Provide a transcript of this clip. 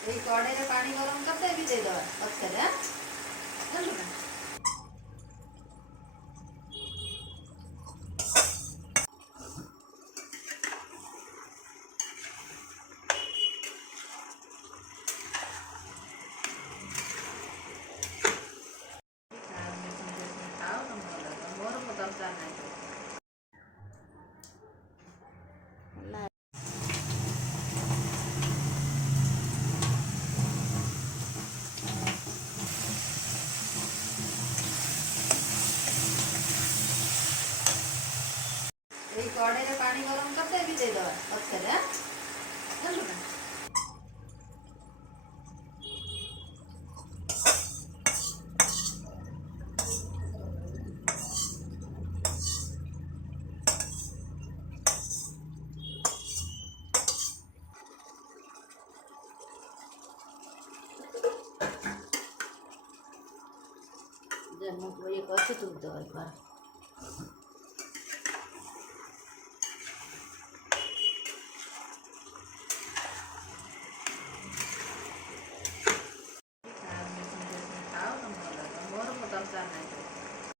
এই কড়াইরে পানি গরম করতে भी दे দেওয়া পছরে হ্যাঁ জানো না খাও মোর দরকার নাই এই কড়াইরে পানি গরম করতে भी दे দেওয়া পছরে হ্যাঁ জানো না যে মুখ বইয়ে করছে তুলতে হয়